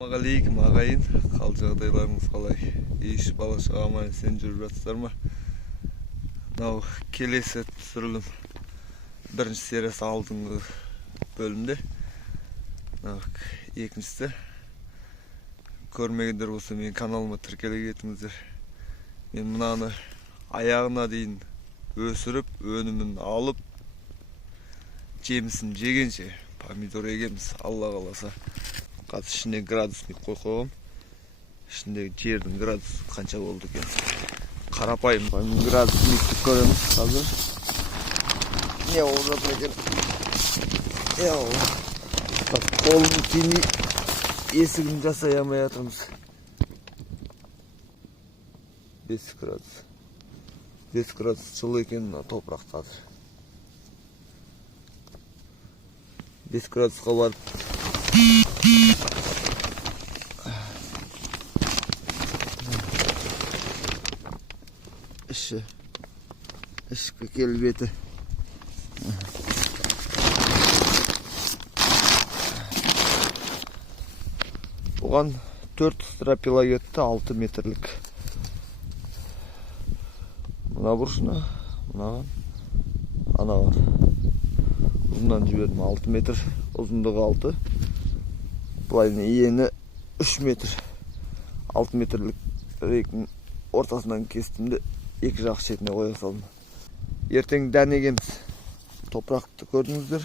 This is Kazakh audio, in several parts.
Assalamualaikum ағайын, қал жағдайларыңыз қалай? Еш бала шаға сен жүріп жатсыздар ма? Мынау келесі түсірілім бірінші сериясы алдыңғы бөлімде. Екіншісі көрмегендер болса менің каналыма тіркеле кетіңіздер. Мен мынаны аяғына дейін өсіріп, өнімін алып, жемісін жегенше помидор егеміз, Алла қаласа. Қазір ішіне градусник қойып, ішіндегі жердің градусы қанша болды екен. Қарапайым градусникті көреміз қазір. Не болып жатыр екен? Қолым тимей есігін жасай алмай жатырмыз. 5 градус. 5 градус жылы екен топырақ қазір. 5 градусқа барып ішкі келбеті. Бұған 4 стропила кетті, 6 метрлік. Мына бұрышына, мынаған, анаған. Ұзыннан жібердім 6 метр, ұзындығы 6. Бұлайын ені 3 метр. 6 метрлік рейктің ортасынан кестімді. Екі жақ шетіне қоя салдым. Ертең дән егеміз. Топырақты көрдіңіздер.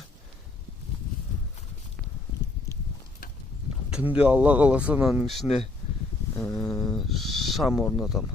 Түнде Алла қаласа мынаның ішіне шам орнатамын.